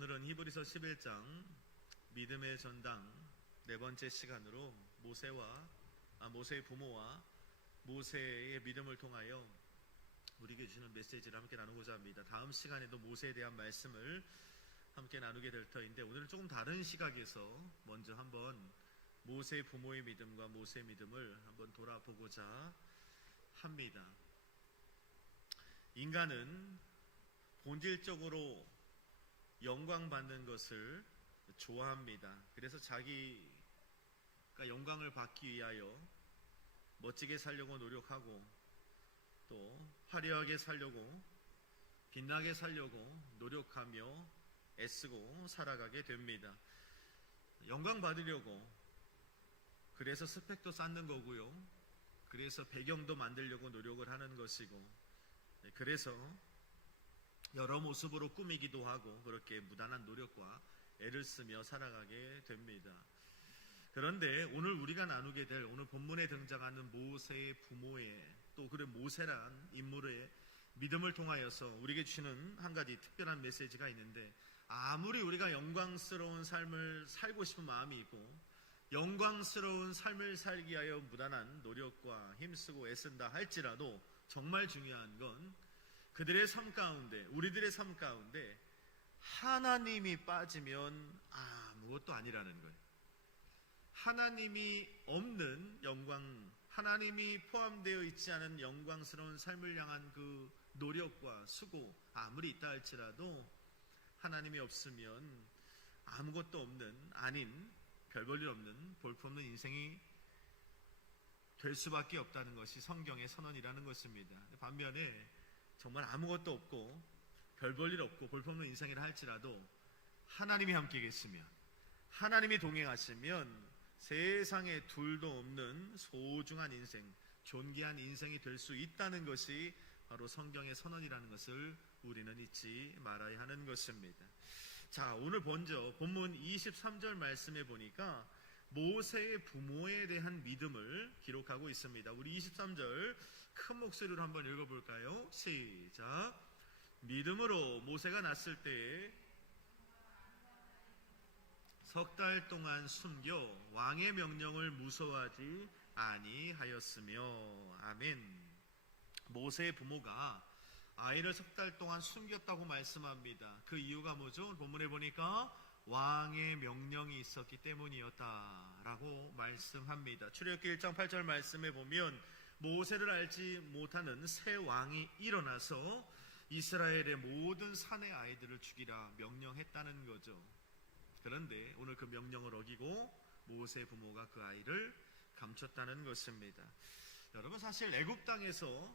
오늘은 히브리서 11장 믿음의 전당 네 번째 시간으로 모세의 부모와 모세의 믿음을 통하여 우리에게 주시는 메시지를 함께 나누고자 합니다. 다음 시간에도 모세에 대한 말씀을 함께 나누게 될 터인데, 오늘은 조금 다른 시각에서 먼저 한번 모세의 부모의 믿음과 모세의 믿음을 한번 돌아보고자 합니다. 인간은 본질적으로 영광받는 것을 좋아합니다. 그래서 자기가 영광을 받기 위하여 멋지게 살려고 노력하고, 또 화려하게 살려고, 빛나게 살려고 노력하며 애쓰고 살아가게 됩니다. 영광 받으려고, 그래서 스펙도 쌓는 거고요, 그래서 배경도 만들려고 노력을 하는 것이고, 그래서 여러 모습으로 꾸미기도 하고, 그렇게 무단한 노력과 애를 쓰며 살아가게 됩니다. 그런데 오늘 우리가 나누게 될, 오늘 본문에 등장하는 모세의 부모의, 또 그 모세란 인물의 믿음을 통하여서 우리에게 주시는 한 가지 특별한 메시지가 있는데, 아무리 우리가 영광스러운 삶을 살고 싶은 마음이 있고, 영광스러운 삶을 살기 위하여 무단한 노력과 힘쓰고 애쓴다 할지라도, 정말 중요한 건 그들의 삶 가운데, 우리들의 삶 가운데 하나님이 빠지면 아무것도 아니라는 거예요. 하나님이 없는 영광, 하나님이 포함되어 있지 않은 영광스러운 삶을 향한 그 노력과 수고, 아무리 있다 할지라도 하나님이 없으면 아무것도 없는, 아닌, 별 볼 일 없는, 볼품없는 인생이 될 수밖에 없다는 것이 성경의 선언이라는 것입니다. 반면에 정말 아무것도 없고 별 볼 일 없고 볼품없는 인생이라 할지라도 하나님이 함께 계시면, 하나님이 동행하시면 세상에 둘도 없는 소중한 인생, 존귀한 인생이 될 수 있다는 것이 바로 성경의 선언이라는 것을 우리는 잊지 말아야 하는 것입니다. 자, 오늘 먼저 본문 23절 말씀에 보니까 모세의 부모에 대한 믿음을 기록하고 있습니다. 우리 23절 큰 목소리로 한번 읽어볼까요? 시작. 믿음으로 모세가 났을 때에 석 달 동안 숨겨 왕의 명령을 무서워하지 아니하였으며. 아멘. 모세의 부모가 아이를 석 달 동안 숨겼다고 말씀합니다. 그 이유가 뭐죠? 본문에 보니까 왕의 명령이 있었기 때문이었다라고 말씀합니다. 출애굽기 1장 8절 말씀에 보면 모세를 알지 못하는 새 왕이 일어나서 이스라엘의 모든 사내 아이들을 죽이라 명령했다는 거죠. 그런데 오늘 그 명령을 어기고 모세 부모가 그 아이를 감췄다는 것입니다. 여러분, 사실 애굽 땅에서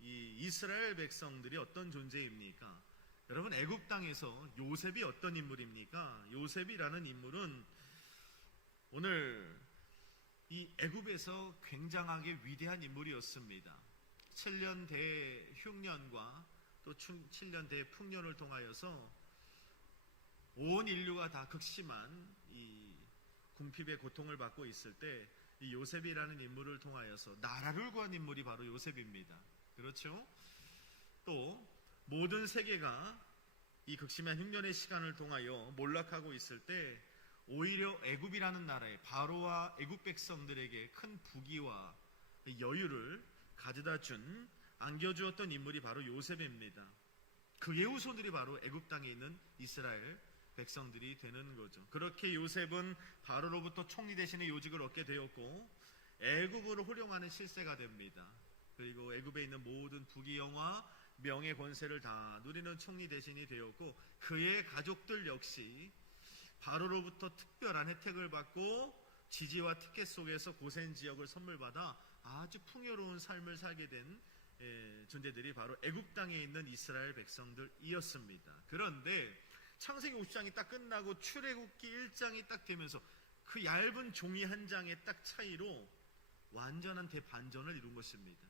이 이스라엘 백성들이 어떤 존재입니까? 여러분, 애굽 땅에서 요셉이 어떤 인물입니까? 요셉이라는 인물은 오늘 이 애굽에서 굉장하게 위대한 인물이었습니다. 7년 대흉년과 또 7년 대풍년을 통하여서 온 인류가 다 극심한 이 궁핍의 고통을 받고 있을 때 이 요셉이라는 인물을 통하여서 나라를 구한 인물이 바로 요셉입니다. 그렇죠? 또 모든 세계가 이 극심한 흉년의 시간을 통하여 몰락하고 있을 때 오히려 애굽이라는 나라에, 바로와 애굽 백성들에게 큰 부귀와 여유를 가져다 준, 안겨주었던 인물이 바로 요셉입니다. 그의 후손들이 바로 애굽 땅에 있는 이스라엘 백성들이 되는 거죠. 그렇게 요셉은 바로로부터 총리 대신의 요직을 얻게 되었고 애굽으로 호령하는 실세가 됩니다. 그리고 애굽에 있는 모든 부귀영화, 명예, 권세를 다 누리는 총리 대신이 되었고, 그의 가족들 역시 바로로부터 특별한 혜택을 받고 지지와 특혜 속에서 고센 지역을 선물받아 아주 풍요로운 삶을 살게 된 존재들이 바로 애굽 땅에 있는 이스라엘 백성들이었습니다. 그런데 창세기 50장이 딱 끝나고 출애굽기 1장이 딱 되면서 그 얇은 종이 한 장의 딱 차이로 완전한 대반전을 이룬 것입니다.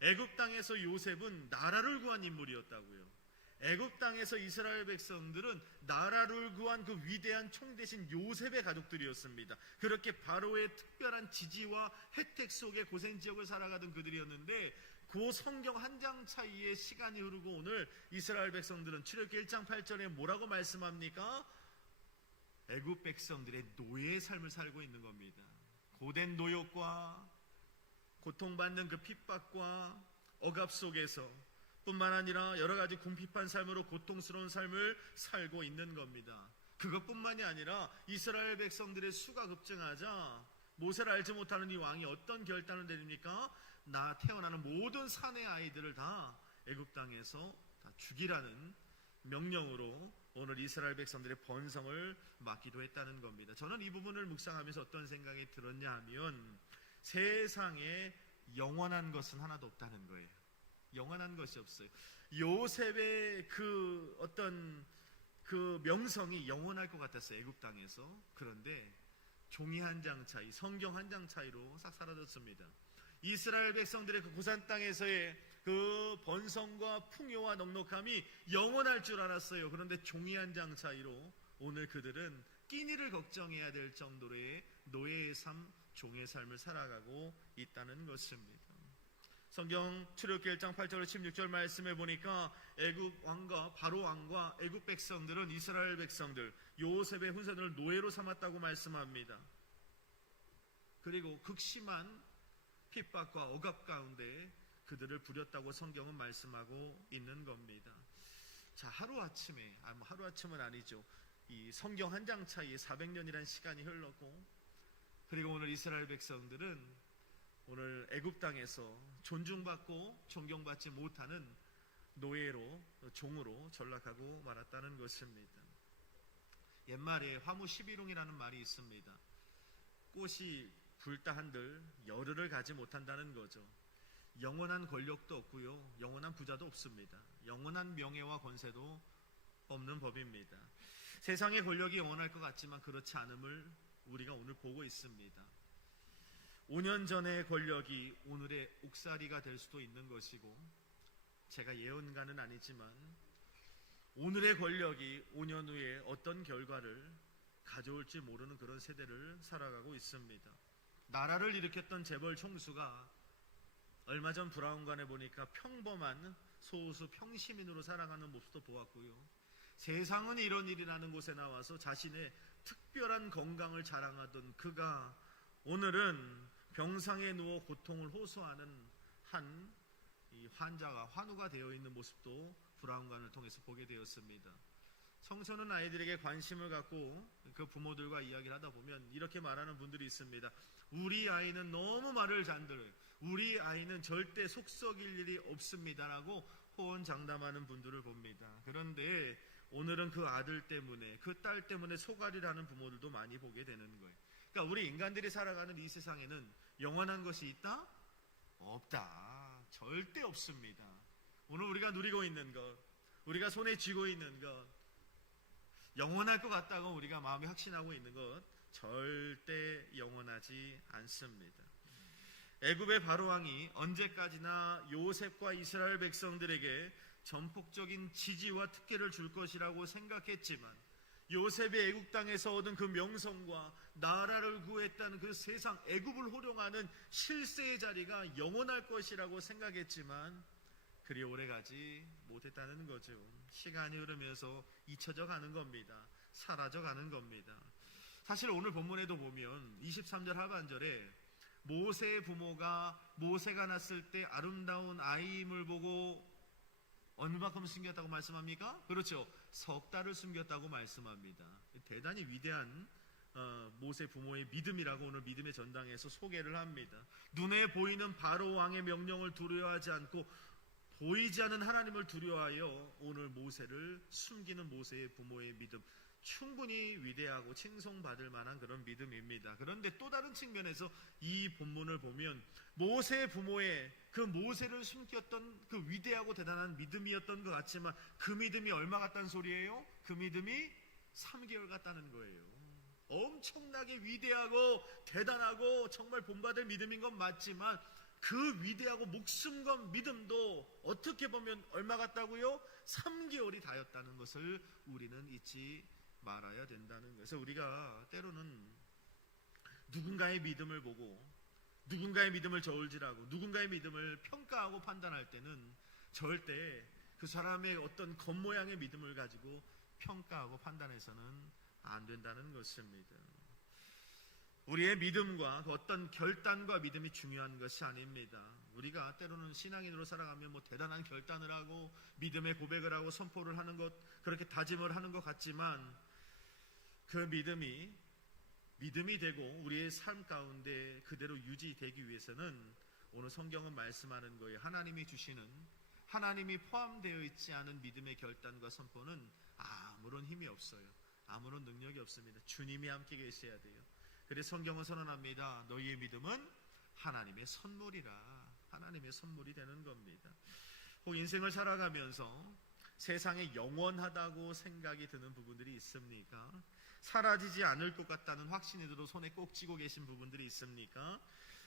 애굽 땅에서 요셉은 나라를 구한 인물이었다고요. 애굽 땅에서 이스라엘 백성들은 나라를 구한 그 위대한 총 대신 요셉의 가족들이었습니다. 그렇게 바로의 특별한 지지와 혜택 속에 고센 지역을 살아가던 그들이었는데, 그 성경 한 장 차이에 시간이 흐르고 오늘 이스라엘 백성들은 출애굽기 1장 8절에 뭐라고 말씀합니까? 애굽 백성들의 노예의 삶을 살고 있는 겁니다. 고된 노역과 고통받는 그 핍박과 억압 속에서 뿐만 아니라 여러 가지 궁핍한 삶으로 고통스러운 삶을 살고 있는 겁니다. 그것뿐만이 아니라 이스라엘 백성들의 수가 급증하자 모세를 알지 못하는 이 왕이 어떤 결단을 내립니까? 나 태어나는 모든 사내 아이들을 다 애굽 땅에서 다 죽이라는 명령으로 오늘 이스라엘 백성들의 번성을 막기도 했다는 겁니다. 저는 이 부분을 묵상하면서 어떤 생각이 들었냐 하면 세상에 영원한 것은 하나도 없다는 거예요. 영원한 것이 없어요. 요셉의 그 어떤 그 명성이 영원할 것 같았어요. 애굽 땅에서. 그런데 종이 한 장 차이, 성경 한 장 차이로 싹 사라졌습니다. 이스라엘 백성들의 그 고산 땅에서의 그 번성과 풍요와 넉넉함이 영원할 줄 알았어요. 그런데 종이 한 장 차이로 오늘 그들은 끼니를 걱정해야 될 정도로의 노예의 삶, 종의 삶을 살아가고 있다는 것입니다. 성경 출애굽기 1장 8절 16절 말씀해 보니까 애굽 왕과 바로 왕과 애굽 백성들은 이스라엘 백성들 요셉의 후손을 노예로 삼았다고 말씀합니다. 그리고 극심한 핍박과 억압 가운데 그들을 부렸다고 성경은 말씀하고 있는 겁니다. 자, 하루아침에 하루아침은 아니죠. 이 성경 한 장 차이에 400년이라는 시간이 흘렀고, 그리고 오늘 이스라엘 백성들은 오늘 애굽 땅에서 존중받고 존경받지 못하는 노예로, 종으로 전락하고 말았다는 것입니다. 옛말에 화무 11홍이라는 말이 있습니다. 꽃이 불다 한들 열흘을 가지 못한다는 거죠. 영원한 권력도 없고요, 영원한 부자도 없습니다. 영원한 명예와 권세도 없는 법입니다. 세상의 권력이 영원할 것 같지만 그렇지 않음을 우리가 오늘 보고 있습니다. 5년 전의 권력이 오늘의 옥살이가 될 수도 있는 것이고, 제가 예언가는 아니지만 오늘의 권력이 5년 후에 어떤 결과를 가져올지 모르는 그런 세대를 살아가고 있습니다. 나라를 일으켰던 재벌 총수가 얼마 전 브라운관에 보니까 평범한 소수 평시민으로 살아가는 모습도 보았고요, 세상은 이런 일이 나는 곳에 나와서 자신의 특별한 건강을 자랑하던 그가 오늘은 병상에 누워 고통을 호소하는 한 이 환자가 환우가 되어 있는 모습도 브라운관을 통해서 보게 되었습니다. 청소년 아이들에게 관심을 갖고 그 부모들과 이야기를 하다 보면 이렇게 말하는 분들이 있습니다. 우리 아이는 너무 말을 잘 들어요. 우리 아이는 절대 속 썩일 일이 없습니다라고 호언장담하는 분들을 봅니다. 그런데 오늘은 그 아들 때문에, 그 딸 때문에 속앓이를 하는 부모들도 많이 보게 되는 거예요. 그러니까 우리 인간들이 살아가는 이 세상에는 영원한 것이 있다? 없다. 절대 없습니다. 오늘 우리가 누리고 있는 것, 우리가 손에 쥐고 있는 것, 영원할 것 같다고 우리가 마음에 확신하고 있는 것 절대 영원하지 않습니다. 애굽의 바로왕이 언제까지나 요셉과 이스라엘 백성들에게 전폭적인 지지와 특혜를 줄 것이라고 생각했지만, 요셉이 애굽 땅에서 얻은 그 명성과 나라를 구했다는 그 세상 애굽을 호령하는 실세의 자리가 영원할 것이라고 생각했지만 그리 오래가지 못했다는 거죠. 시간이 흐르면서 잊혀져 가는 겁니다. 사라져 가는 겁니다. 사실 오늘 본문에도 보면 23절 하반절에 모세의 부모가 모세가 낳았을 때 아름다운 아이임을 보고 얼마만큼 숨겼다고 말씀합니까? 그렇죠. 석 달을 숨겼다고 말씀합니다. 대단히 위대한 모세 부모의 믿음이라고 오늘 믿음의 전당에서 소개를 합니다. 눈에 보이는 바로 왕의 명령을 두려워하지 않고 보이지 않는 하나님을 두려워하여 오늘 모세를 숨기는 모세의 부모의 믿음, 충분히 위대하고 칭송받을 만한 그런 믿음입니다. 그런데 또 다른 측면에서 이 본문을 보면 모세의 부모의 그 모세를 숨겼던 그 위대하고 대단한 믿음이었던 것 같지만 그 믿음이 얼마 같다는 소리예요? 그 믿음이 3개월 같다는 거예요. 엄청나게 위대하고 대단하고 정말 본받을 믿음인 건 맞지만 그 위대하고 목숨 건 믿음도 어떻게 보면 얼마 같다고요? 3개월이 다였다는 것을 우리는 잊지 말아야 된다는 거예요. 그래서 우리가 때로는 누군가의 믿음을 보고 누군가의 믿음을 저울질하고 누군가의 믿음을 평가하고 판단할 때는 절대 그 사람의 어떤 겉모양의 믿음을 가지고 평가하고 판단해서는 안 된다는 것입니다. 우리의 믿음과 그 어떤 결단과 믿음이 중요한 것이 아닙니다. 우리가 때로는 신앙인으로 살아가면 뭐 대단한 결단을 하고 믿음의 고백을 하고 선포를 하는 것, 그렇게 다짐을 하는 것 같지만 그 믿음이 되고 우리의 삶 가운데 그대로 유지되기 위해서는 오늘 성경은 말씀하는 거예요. 하나님이 주시는, 하나님이 포함되어 있지 않은 믿음의 결단과 선포는 아무런 힘이 없어요. 아무런 능력이 없습니다. 주님이 함께 계셔야 돼요. 그래서 성경은 선언합니다. 너희의 믿음은 하나님의 선물이라. 하나님의 선물이 되는 겁니다. 혹 인생을 살아가면서 세상에 영원하다고 생각이 드는 부분들이 있습니까? 사라지지 않을 것 같다는 확신이 들어 손에 꼭 쥐고 계신 부분들이 있습니까?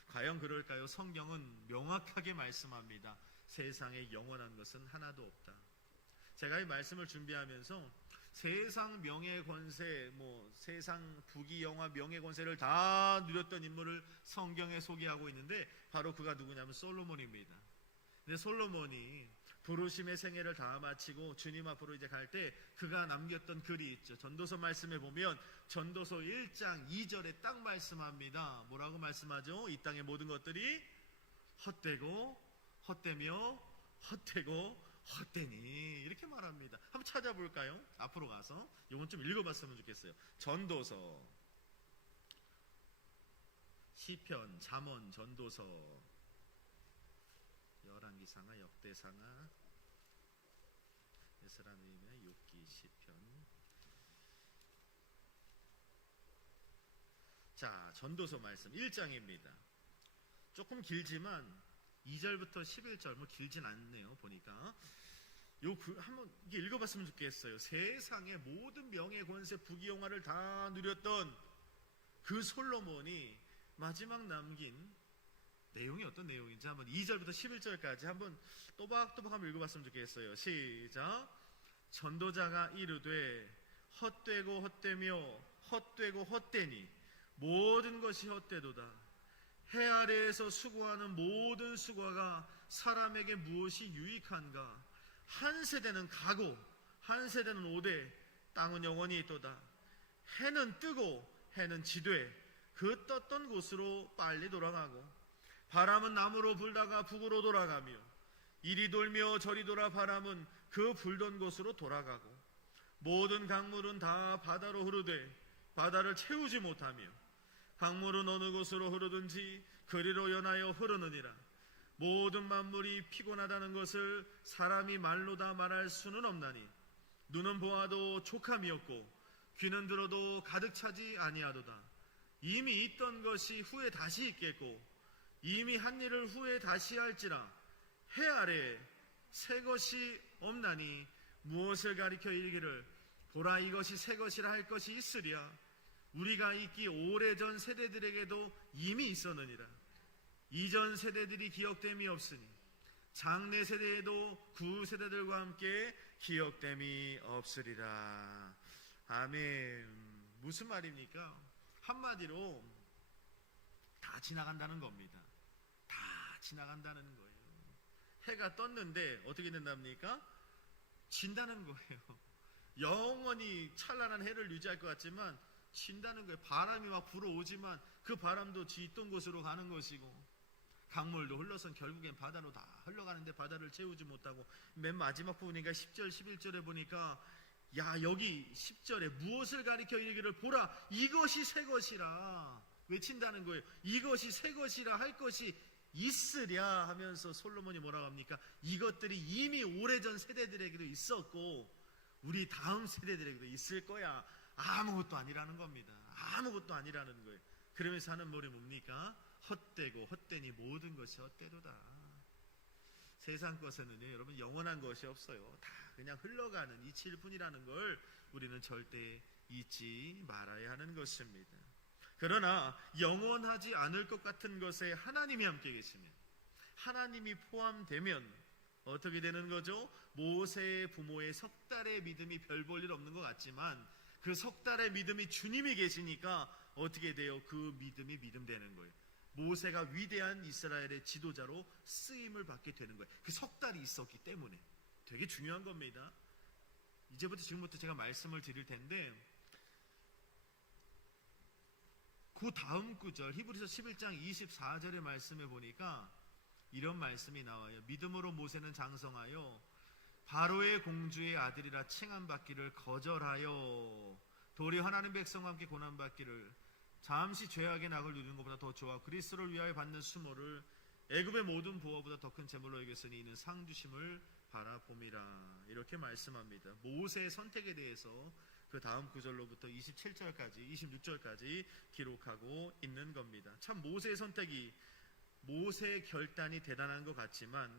과연 그럴까요? 성경은 명확하게 말씀합니다. 세상에 영원한 것은 하나도 없다. 제가 이 말씀을 준비하면서 세상 명예 권세, 세상 부귀영화 명예 권세를 다 누렸던 인물을 성경에 소개하고 있는데 바로 그가 누구냐면 솔로몬입니다. 근데 솔로몬이 부르심의 생애를 다 마치고 주님 앞으로 이제 갈 때 그가 남겼던 글이 있죠. 전도서 말씀에 보면 전도서 1장 2절에 딱 말씀합니다. 뭐라고 말씀하죠? 이 땅의 모든 것들이 헛되고 헛되며 헛되고 헛되니, 이렇게 말합니다. 한번 찾아볼까요? 앞으로 가서 이건 좀 읽어봤으면 좋겠어요. 전도서, 시편, 잠언, 전도서, 열왕기상하, 역대상하, 에스라, 느헤미야, 욥기, 시편. 자, 전도서 말씀 1장입니다. 조금 길지만 2절부터 11절 길진 않네요. 보니까 한번 읽어봤으면 좋겠어요. 세상의 모든 명예 권세 부귀영화를 다 누렸던 그 솔로몬이 마지막 남긴 내용이 어떤 내용인지 한번 2절부터 11절까지 한번 또박또박 한번 읽어봤으면 좋겠어요. 시작. 전도자가 이르되 헛되고 헛되며 헛되고 헛되니 모든 것이 헛되도다. 해 아래에서 수고하는 모든 수고가 사람에게 무엇이 유익한가? 한 세대는 가고 한 세대는 오되 땅은 영원히 있도다. 해는 뜨고 해는 지되 그 떴던 곳으로 빨리 돌아가고 바람은 남으로 불다가 북으로 돌아가며 이리 돌며 저리 돌아 바람은 그 불던 곳으로 돌아가고 모든 강물은 다 바다로 흐르되 바다를 채우지 못하며 강물은 어느 곳으로 흐르든지 그리로 연하여 흐르느니라. 모든 만물이 피곤하다는 것을 사람이 말로 다 말할 수는 없나니 눈은 보아도 족함이 없고 귀는 들어도 가득 차지 아니하도다. 이미 있던 것이 후에 다시 있겠고 이미 한 일을 후에 다시 할지라. 해 아래에 새 것이 없나니 무엇을 가리켜 이르기를 보라 이것이 새 것이라 할 것이 있으랴. 우리가 있기 오래전 세대들에게도 이미 있었느니라. 이전 세대들이 기억됨이 없으니 장래 세대에도 구 세대들과 함께 기억됨이 없으리라. 아멘. 무슨 말입니까? 한마디로 다 지나간다는 겁니다. 다 지나간다는 거예요. 해가 떴는데 어떻게 된답니까? 진다는 거예요. 영원히 찬란한 해를 유지할 것 같지만 진다는 거예요. 바람이 막 불어오지만 그 바람도 지 있던 곳으로 가는 것이고 강물도 흘러서 결국엔 바다로 다 흘러가는데 바다를 채우지 못하고 맨 마지막 부분이니까 10절 11절에 보니까 여기 10절에 무엇을 가리켜 이르기를 보라 이것이 새 것이라 외친다는 거예요. 이것이 새 것이라 할 것이 있으랴 하면서 솔로몬이 뭐라고 합니까? 이것들이 이미 오래전 세대들에게도 있었고 우리 다음 세대들에게도 있을 거야. 아무것도 아니라는 겁니다. 아무것도 아니라는 거예요. 그러면서 하는 말이 뭡니까? 헛되고 헛되니 모든 것이 헛되도다. 세상 것에는요, 여러분 영원한 것이 없어요. 다 그냥 흘러가는 이치일 뿐이라는 걸 우리는 절대 잊지 말아야 하는 것입니다. 그러나 영원하지 않을 것 같은 것에 하나님이 함께 계시면, 하나님이 포함되면 어떻게 되는 거죠? 모세의 부모의 석 달의 믿음이 별 볼 일 없는 것 같지만 그 석 달의 믿음이 주님이 계시니까 어떻게 돼요? 그 믿음이 믿음 되는 거예요. 모세가 위대한 이스라엘의 지도자로 쓰임을 받게 되는 거예요. 그 석 달이 있었기 때문에. 되게 중요한 겁니다. 이제부터 지금부터 제가 말씀을 드릴 텐데, 그 다음 구절 히브리서 11장 24절의 말씀에 보니까 이런 말씀이 나와요. 믿음으로 모세는 장성하여 바로의 공주의 아들이라 칭함받기를 거절하여 도리어 하나님 백성과 함께 고난받기를 잠시 죄악의 낙을 누리는 것보다 더 좋아 그리스도를 위하여 받는 수모를 애굽의 모든 부어보다 더 큰 재물로 여겼으니 이는 상 주심을 바라봄이라. 이렇게 말씀합니다. 모세의 선택에 대해서 그 다음 구절로부터 27절까지 26절까지 기록하고 있는 겁니다. 참 모세의 선택이, 모세의 결단이 대단한 것 같지만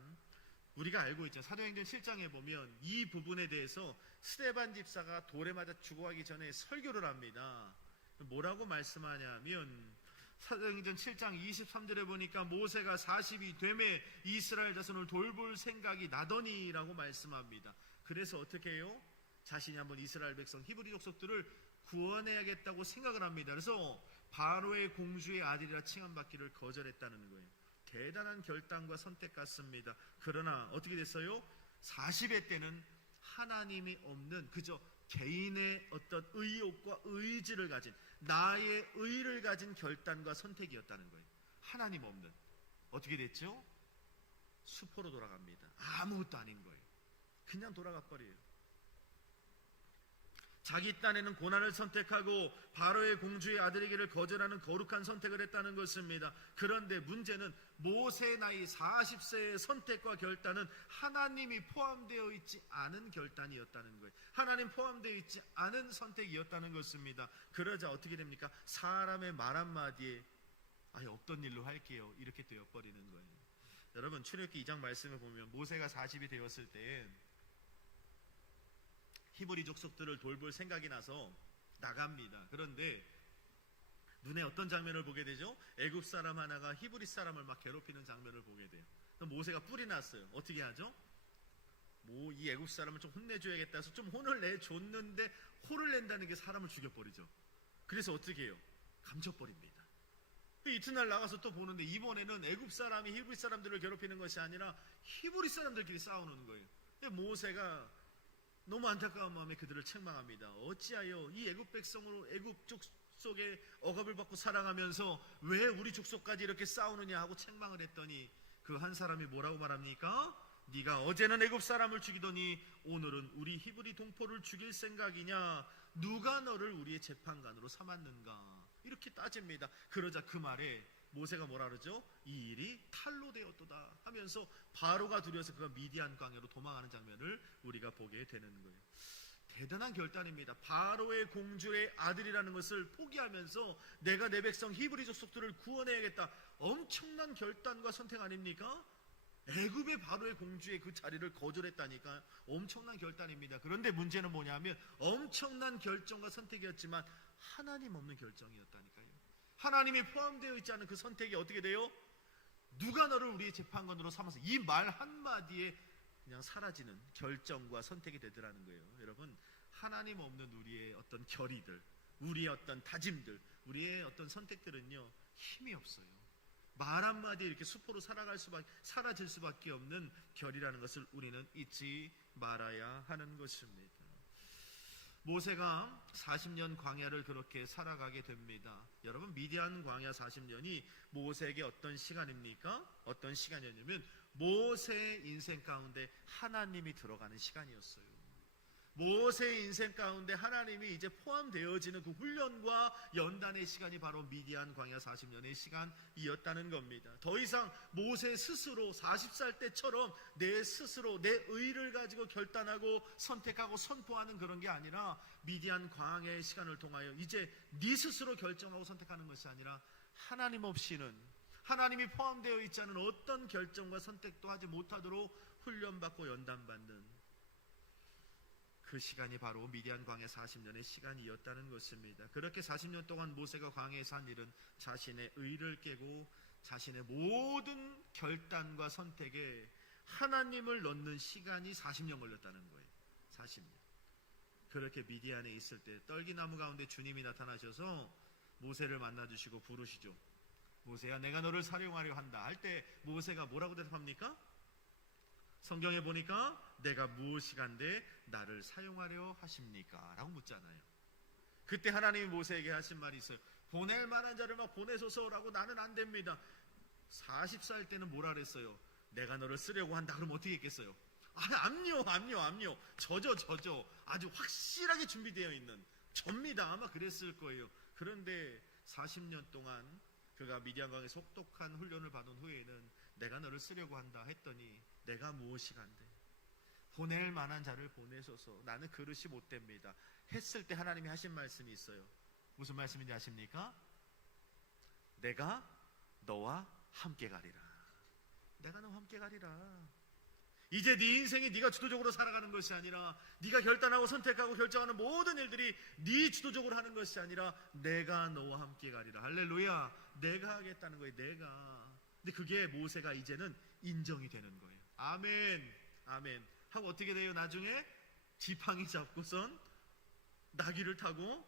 우리가 알고 있죠. 사도행전 7장에 보면 이 부분에 대해서 스데반 집사가 돌에 맞아 죽어가기 전에 설교를 합니다. 뭐라고 말씀하냐면 사도행전 7장 23절에 보니까 모세가 40이 되매 이스라엘 자손을 돌볼 생각이 나더니 라고 말씀합니다. 그래서 어떻게 해요? 자신이 한번 이스라엘 백성 히브리 족속들을 구원해야겠다고 생각을 합니다. 그래서 바로의 공주의 아들이라 칭함받기를 거절했다는 거예요. 대단한 결단과 선택 같습니다. 그러나 어떻게 됐어요? 40의 때는 하나님이 없는 그저 개인의 어떤 의욕과 의지를 가진, 나의 의를 가진 결단과 선택이었다는 거예요. 하나님 없는. 어떻게 됐죠? 수포로 돌아갑니다. 아무것도 아닌 거예요. 그냥 돌아가 버려요. 자기 딴에는 고난을 선택하고 바로의 공주의 아들에게를 거절하는 거룩한 선택을 했다는 것입니다. 그런데 문제는 모세의 나이 40세의 선택과 결단은 하나님이 포함되어 있지 않은 결단이었다는 거예요. 하나님 포함되어 있지 않은 선택이었다는 것입니다. 그러자 어떻게 됩니까? 사람의 말 한마디에 아예 없던 일로 할게요, 이렇게 되어버리는 거예요. 여러분, 출애굽기 2장 말씀을 보면 모세가 40이 되었을 때 히브리 족속들을 돌볼 생각이 나서 나갑니다. 그런데 눈에 어떤 장면을 보게 되죠? 애굽 사람 하나가 히브리 사람을 막 괴롭히는 장면을 보게 돼요. 모세가 뿔이 났어요. 어떻게 하죠? 이 애굽 사람을 좀 혼내줘야겠다 해서 좀 혼을 내줬는데 혼을 낸다는 게 사람을 죽여버리죠. 그래서 어떻게 해요? 감춰버립니다. 이튿날 나가서 또 보는데 이번에는 애굽 사람이 히브리 사람들을 괴롭히는 것이 아니라 히브리 사람들끼리 싸우는 거예요. 모세가 너무 안타까운 마음에 그들을 책망합니다. 어찌하여 이 애굽 백성으로 애굽 족속의 억압을 받고 살아가면서 왜 우리 족속까지 이렇게 싸우느냐 하고 책망을 했더니 그 한 사람이 뭐라고 말합니까? 네가 어제는 애굽 사람을 죽이더니 오늘은 우리 히브리 동포를 죽일 생각이냐? 누가 너를 우리의 재판관으로 삼았는가? 이렇게 따집니다. 그러자 그 말에 모세가 뭐라 그러죠? 이 일이 탈로 되었도다 하면서 바로가 두려워서 그가 미디안 광야로 도망하는 장면을 우리가 보게 되는 거예요. 대단한 결단입니다. 바로의 공주의 아들이라는 것을 포기하면서 내가 내 백성 히브리 족속들을 구원해야겠다. 엄청난 결단과 선택 아닙니까? 애굽의 바로의 공주의 그 자리를 거절했다니까. 엄청난 결단입니다. 그런데 문제는 뭐냐면 엄청난 결정과 선택이었지만 하나님 없는 결정이었다니까요. 하나님이 포함되어 있지 않은 그 선택이 어떻게 돼요? 누가 너를 우리의 재판관으로 삼아서, 이 말 한마디에 그냥 사라지는 결정과 선택이 되더라는 거예요. 여러분, 하나님 없는 우리의 어떤 결의들, 우리의 어떤 다짐들, 우리의 어떤 선택들은요, 힘이 없어요. 말 한마디에 이렇게 수포로 사라질 수밖에 없는 결이라는 것을 우리는 잊지 말아야 하는 것입니다. 모세가 40년 광야를 그렇게 살아가게 됩니다. 여러분, 미디안 광야 40년이 모세에게 어떤 시간입니까? 어떤 시간이었냐면 모세의 인생 가운데 하나님이 들어가는 시간이었어요. 모세의 인생 가운데 하나님이 이제 포함되어지는 그 훈련과 연단의 시간이 바로 미디안 광야 40년의 시간이었다는 겁니다. 더 이상 모세 스스로 40살 때처럼 내 스스로 내 의를 가지고 결단하고 선택하고 선포하는 그런 게 아니라 미디안 광야의 시간을 통하여 이제 네 스스로 결정하고 선택하는 것이 아니라 하나님 없이는, 하나님이 포함되어 있지 않은 어떤 결정과 선택도 하지 못하도록 훈련받고 연단받는 그 시간이 바로 미디안 광야 40년의 시간이었다는 것입니다. 그렇게 40년 동안 모세가 광야에서 한 일은 자신의 의를 깨고 자신의 모든 결단과 선택에 하나님을 넣는 시간이 40년 걸렸다는 거예요. 40년. 그렇게 미디안에 있을 때 떨기나무 가운데 주님이 나타나셔서 모세를 만나주시고 부르시죠. 모세야 내가 너를 사용하려 한다 할 때 모세가 뭐라고 대답합니까? 성경에 보니까 내가 무엇이간데 나를 사용하려 하십니까? 라고 묻잖아요. 그때 하나님이 모세에게 하신 말이 있어요. 보낼 만한 자를 막 보내소서라고. 나는 안 됩니다. 40살 때는 뭐라 그랬어요? 내가 너를 쓰려고 한다. 그럼 어떻게 했겠어요? 압류. 저저 아주 확실하게 준비되어 있는 접니다. 아마 그랬을 거예요. 그런데 40년 동안 그가 미디안강에서 혹독한 훈련을 받은 후에는 내가 너를 쓰려고 한다 했더니 내가 무엇이간데 보낼 만한 자를 보내소서. 나는 그릇이 못 됩니다. 했을 때 하나님이 하신 말씀이 있어요. 무슨 말씀인지 아십니까? 내가 너와 함께 가리라. 내가 너와 함께 가리라. 이제 네 인생이 네가 주도적으로 살아가는 것이 아니라, 네가 결단하고 선택하고 결정하는 모든 일들이 네 주도적으로 하는 것이 아니라 내가 너와 함께 가리라. 할렐루야. 내가 하겠다는 거예요. 내가. 근데 그게 모세가 이제는 인정이 되는 거예요. 아멘. 아멘. 하고 어떻게 돼요? 나중에 지팡이 잡고선 나귀를 타고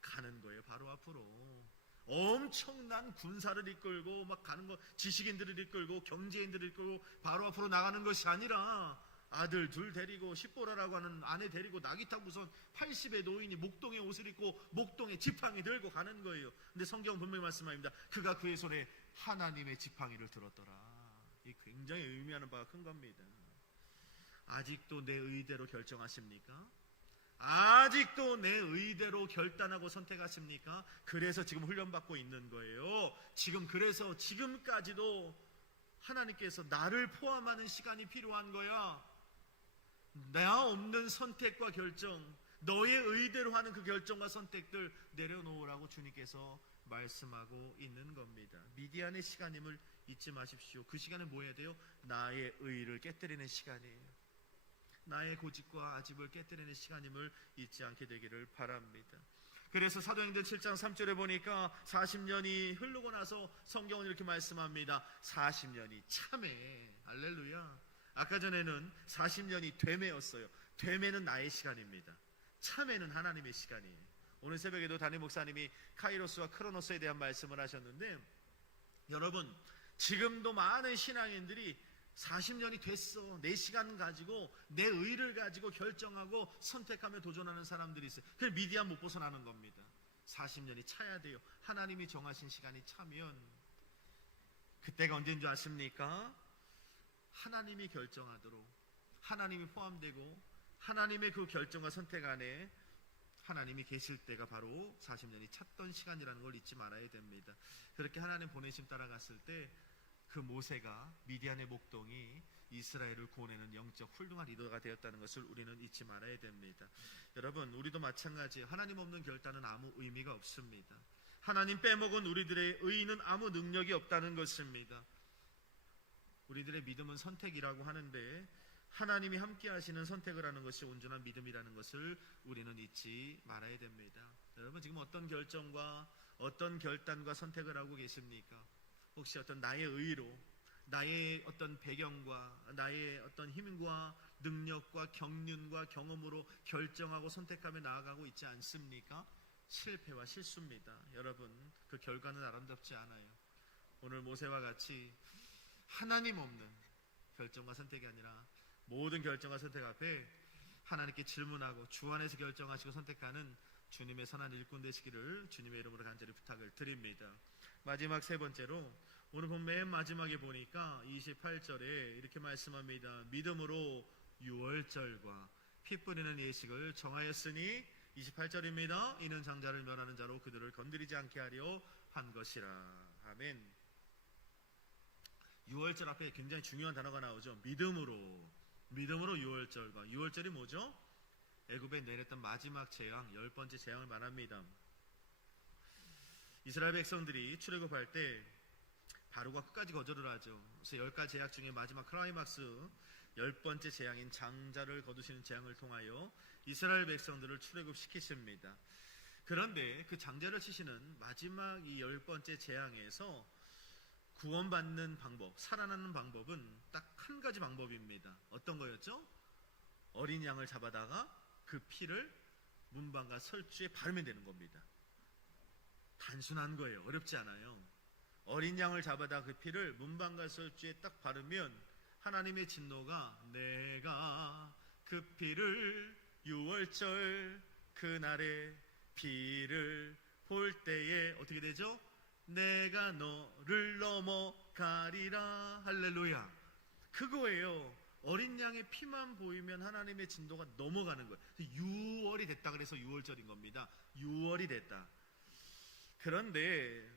가는 거예요. 바로 앞으로. 엄청난 군사를 이끌고 막 가는 거, 지식인들을 이끌고 경제인들을 이끌고 바로 앞으로 나가는 것이 아니라 아들 둘 데리고 십보라라고 하는 아내 데리고 나귀 타고선 80의 노인이 목동에 옷을 입고 목동에 지팡이 들고 가는 거예요. 근데 성경은 분명히 말씀합니다. 그가 그의 손에 하나님의 지팡이를 들었더라. 이 굉장히 의미하는 바가 큰 겁니다. 아직도 내 의대로 결정하십니까? 아직도 내 의대로 결단하고 선택하십니까? 그래서 지금 훈련받고 있는 거예요. 그래서 지금까지도 하나님께서 나를 포함하는 시간이 필요한 거야. 나 없는 선택과 결정, 너의 의대로 하는 그 결정과 선택들 내려놓으라고 주님께서 말씀하고 있는 겁니다. 미디안의 시간임을 잊지 마십시오. 그 시간은 뭐 해야 돼요? 나의 의를 깨뜨리는 시간이에요. 나의 고집과 아집을 깨뜨리는 시간임을 잊지 않게 되기를 바랍니다. 그래서 사도행전 7장 3절에 보니까 40년이 흐르고 나서 성경은 이렇게 말씀합니다. 40년이 참해. 할렐루야. 아까 전에는 40년이 되매였어요. 되매는 나의 시간입니다. 참해는 하나님의 시간이에요. 오늘 새벽에도 담임 목사님이 카이로스와 크로노스에 대한 말씀을 하셨는데, 여러분 지금도 많은 신앙인들이 40년이 됐어. 내 시간 가지고 내 의를 가지고 결정하고 선택하며 도전하는 사람들이 있어요. 그래서 미디안 못 벗어나는 겁니다. 40년이 차야 돼요. 하나님이 정하신 시간이 차면 그때가 언제인 줄 아십니까? 하나님이 결정하도록, 하나님이 포함되고 하나님의 그 결정과 선택 안에 하나님이 계실 때가 바로 40년이 찼던 시간이라는 걸 잊지 말아야 됩니다. 그렇게 하나님 보내심 따라갔을 때 그 모세가 미디안의 목동이 이스라엘을 구원하는 영적 훌륭한 리더가 되었다는 것을 우리는 잊지 말아야 됩니다. 여러분, 우리도 마찬가지예요. 하나님 없는 결단은 아무 의미가 없습니다. 하나님 빼먹은 우리들의 의의는 아무 능력이 없다는 것입니다. 우리들의 믿음은 선택이라고 하는데 하나님이 함께 하시는 선택을 하는 것이 온전한 믿음이라는 것을 우리는 잊지 말아야 됩니다. 여러분, 지금 어떤 결정과 어떤 결단과 선택을 하고 계십니까? 혹시 어떤 나의 의로, 나의 어떤 배경과 나의 어떤 힘과 능력과 경륜과 경험으로 결정하고 선택하며 나아가고 있지 않습니까? 실패와 실수입니다. 여러분, 그 결과는 아름답지 않아요. 오늘 모세와 같이 하나님 없는 결정과 선택이 아니라 모든 결정과 선택 앞에 하나님께 질문하고 주 안에서 결정하시고 선택하는 주님의 선한 일꾼 되시기를 주님의 이름으로 간절히 부탁을 드립니다. 마지막 세 번째로, 오늘 본 맨 마지막에 보니까 28절에 이렇게 말씀합니다. 믿음으로 유월절과 피 뿌리는 예식을 정하였으니, 28절입니다. 이는 장자를 멸하는 자로 그들을 건드리지 않게 하려 한 것이라. 아멘. 유월절 앞에 굉장히 중요한 단어가 나오죠. 믿음으로 유월절과. 유월절이 뭐죠? 애굽에 내렸던 마지막 재앙, 10번째 재앙을 말합니다. 이스라엘 백성들이 출애굽할 때 바로가 끝까지 거절을 하죠. 그래서 10가지 재앙 중에 마지막 클라이막스 10번째 재앙인 장자를 거두시는 재앙을 통하여 이스라엘 백성들을 출애굽시키십니다. 그런데 그 장자를 치시는 마지막 이 10번째 재앙에서 구원받는 방법, 살아나는 방법은 딱 한 가지 방법입니다. 어떤 거였죠? 어린 양을 잡아다가 그 피를 문방과 설주에 바르면 되는 겁니다. 단순한 거예요. 어렵지 않아요. 어린 양을 잡아다 그 피를 문방가설주에 딱 바르면 하나님의 진노가 내가 그 피를 유월절 그날의 피를 볼 때에 어떻게 되죠? 내가 너를 넘어가리라. 할렐루야. 그거예요. 어린 양의 피만 보이면 하나님의 진도가 넘어가는 거예요. 6월이 됐다 그래서 6월절인 겁니다. 6월이 됐다. 그런데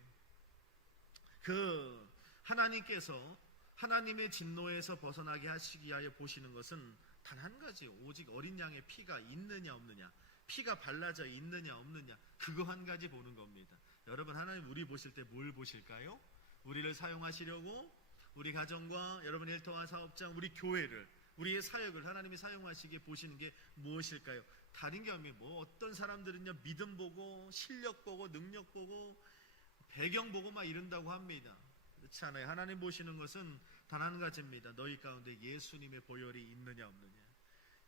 그 하나님께서 하나님의 진노에서 벗어나게 하시기 위하여 보시는 것은 단 한 가지, 오직 어린 양의 피가 있느냐 없느냐, 피가 발라져 있느냐 없느냐, 그거 한 가지 보는 겁니다. 여러분, 하나님 우리 보실 때 뭘 보실까요? 우리를 사용하시려고 우리 가정과 여러분의 일터와 사업장, 우리 교회를, 우리의 사역을 하나님이 사용하시기에 보시는 게 무엇일까요? 다른 게 아니면 뭐 어떤 사람들은요 믿음 보고 실력 보고 능력 보고 배경 보고 막 이런다고 합니다. 그렇지 않아요. 하나님 보시는 것은 단 한 가지입니다. 너희 가운데 예수님의 보혈이 있느냐 없느냐,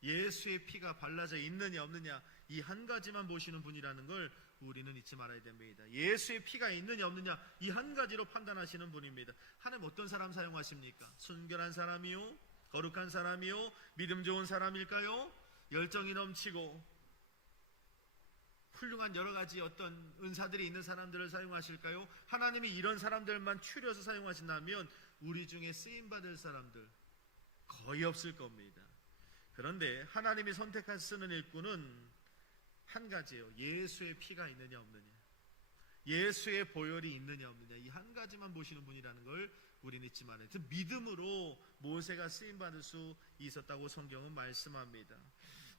예수의 피가 발라져 있느냐 없느냐, 이 한 가지만 보시는 분이라는 걸 우리는 잊지 말아야 됩니다. 예수의 피가 있느냐 없느냐, 이 한 가지로 판단하시는 분입니다. 하나님 어떤 사람 사용하십니까? 순결한 사람이요? 거룩한 사람이요? 믿음 좋은 사람일까요? 열정이 넘치고 훌륭한 여러 가지 어떤 은사들이 있는 사람들을 사용하실까요? 하나님이 이런 사람들만 추려서 사용하신다면 우리 중에 쓰임받을 사람들 거의 없을 겁니다. 그런데 하나님이 선택하여 쓰는 일꾼은 한 가지예요. 예수의 피가 있느냐 없느냐, 예수의 보혈이 있느냐 없느냐, 이 한 가지만 보시는 분이라는 걸 우리는 잊지 말아야 돼요. 믿음으로 모세가 쓰임받을 수 있었다고 성경은 말씀합니다.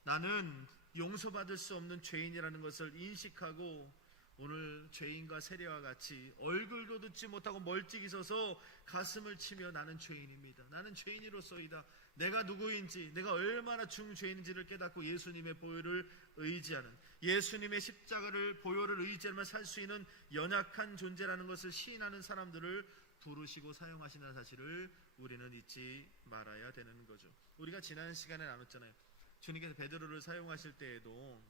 나는 용서받을 수 없는 죄인이라는 것을 인식하고 오늘 죄인과 세례와 같이 얼굴도 듣지 못하고 멀찍이 서서 가슴을 치며 나는 죄인입니다, 나는 죄인이로소이다, 내가 누구인지, 내가 얼마나 중죄인인지를 깨닫고 예수님의 보혈을 의지하는, 예수님의 십자가를 보혈을 의지하면 살 수 있는 연약한 존재라는 것을 시인하는 사람들을 부르시고 사용하시는 사실을 우리는 잊지 말아야 되는 거죠. 우리가 지난 시간에 나눴잖아요. 주님께서 베드로를 사용하실 때에도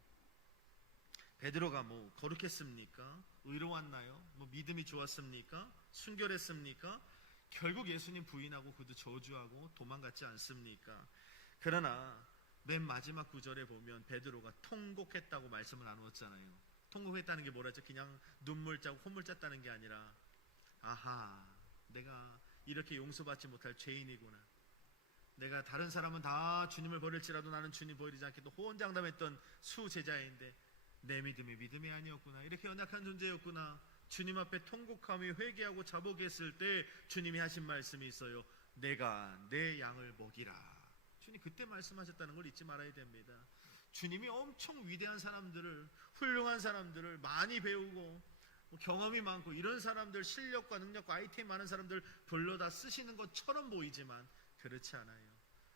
베드로가 뭐 거룩했습니까? 의로웠나요? 뭐 믿음이 좋았습니까? 순결했습니까? 결국 예수님 부인하고 그도 저주하고 도망갔지 않습니까? 그러나 맨 마지막 구절에 보면 베드로가 통곡했다고 말씀을 나누었잖아요. 통곡했다는 게 뭐라죠? 그냥 눈물 짜고 콧물 짰다는 게 아니라, 아하, 내가 이렇게 용서받지 못할 죄인이구나, 내가 다른 사람은 다 주님을 버릴지라도 나는 주님 버리지 않겠다 호언장담했던 수제자인데 내 믿음이 믿음이 아니었구나, 이렇게 연약한 존재였구나. 주님 앞에 통곡하며 회개하고 자복했을 때 주님이 하신 말씀이 있어요. 내가 내 양을 먹이라. 주님 그때 말씀하셨다는 걸 잊지 말아야 됩니다. 주님이 엄청 위대한 사람들을, 훌륭한 사람들을, 많이 배우고 경험이 많고 이런 사람들, 실력과 능력과 아이템 많은 사람들 불러다 쓰시는 것처럼 보이지만 그렇지 않아요.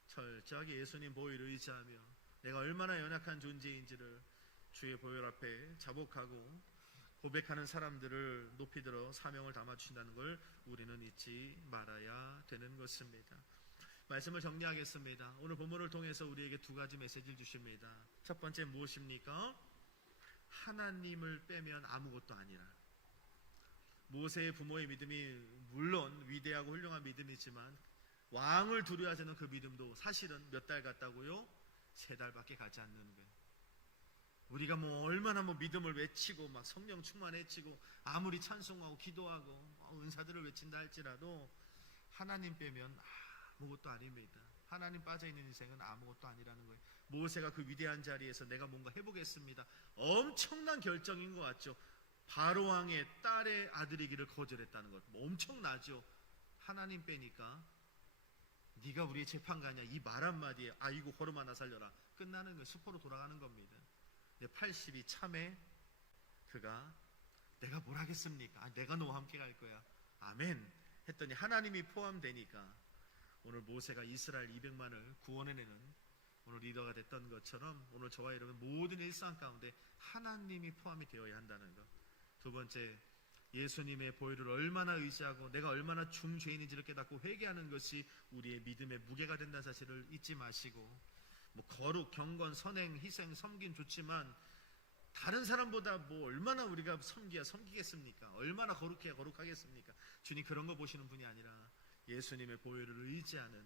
철저하게 예수님 보혈을 의지하며 내가 얼마나 연약한 존재인지를 주의 보혈 앞에 자복하고 고백하는 사람들을 높이 들어 사명을 담아주신다는 걸 우리는 잊지 말아야 되는 것입니다. 말씀을 정리하겠습니다. 오늘 본문을 통해서 우리에게 두 가지 메시지를 주십니다. 첫 번째 무엇입니까? 하나님을 빼면 아무것도 아니라. 모세의 부모의 믿음이 물론 위대하고 훌륭한 믿음이지만 왕을 두려워하지 않는 그 믿음도 사실은 몇 달 갔다고요? 3달밖에 가지 않는 거예요. 우리가 뭐 얼마나 뭐 믿음을 외치고 막 성령 충만해지고 아무리 찬송하고 기도하고 은사들을 외친다 할지라도 하나님 빼면 아무것도 아닙니다. 하나님 빠져있는 인생은 아무것도 아니라는 거예요. 모세가 그 위대한 자리에서 내가 뭔가 해보겠습니다, 엄청난 결정인 것 같죠. 바로왕의 딸의 아들이기를 거절했다는 것, 뭐 엄청나죠. 하나님 빼니까 네가 우리의 재판관이야, 이 말 한마디에 아이고 호르마 나 살려라 끝나는 거예요. 수포로 돌아가는 겁니다. 80이 참에 그가 내가 뭘 하겠습니까? 내가 너와 함께 갈 거야, 아멘 했더니 하나님이 포함되니까 오늘 모세가 이스라엘 200만을 구원해내는 오늘 리더가 됐던 것처럼 오늘 저와 여러분 모든 일상 가운데 하나님이 포함이 되어야 한다는 것. 두 번째, 예수님의 보혈을 얼마나 의지하고 내가 얼마나 중죄인인지를 깨닫고 회개하는 것이 우리의 믿음의 무게가 된다는 사실을 잊지 마시고, 뭐 거룩, 경건, 선행, 희생, 섬김 좋지만 다른 사람보다 뭐 얼마나 우리가 섬기겠습니까? 얼마나 거룩하겠습니까? 주님 그런 거 보시는 분이 아니라 예수님의 보혈을 의지하는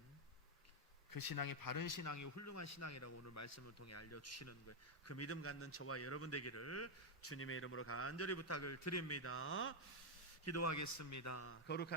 그 신앙이 바른 신앙이고 훌륭한 신앙이라고 오늘 말씀을 통해 알려주시는 거예요. 그 믿음 갖는 저와 여러분 되기를 주님의 이름으로 간절히 부탁을 드립니다. 기도하겠습니다. 거룩한